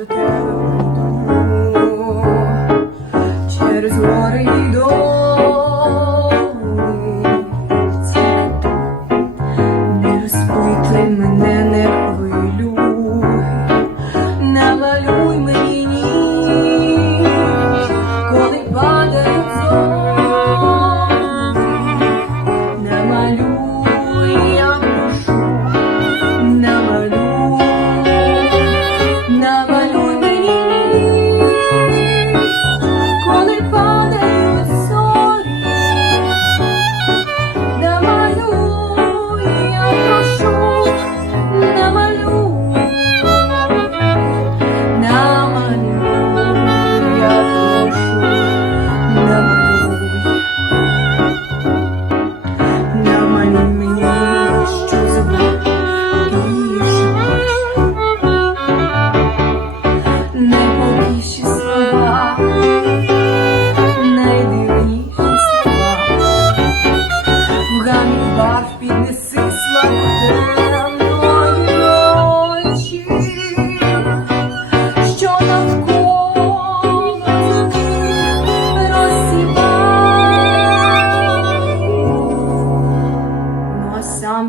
götürüyor.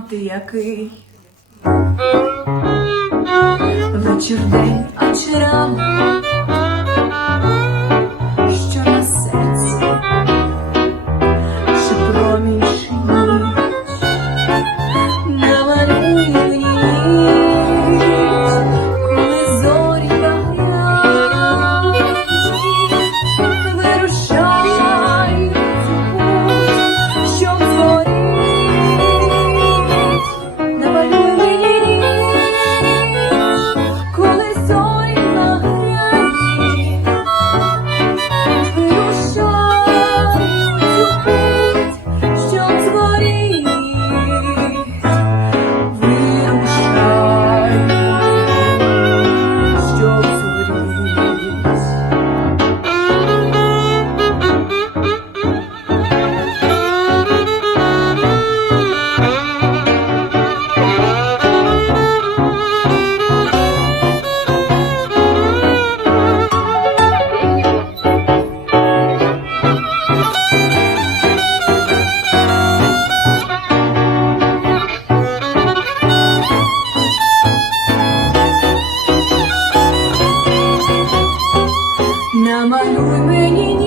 Ти який. Вечір день, а чи рано, Union.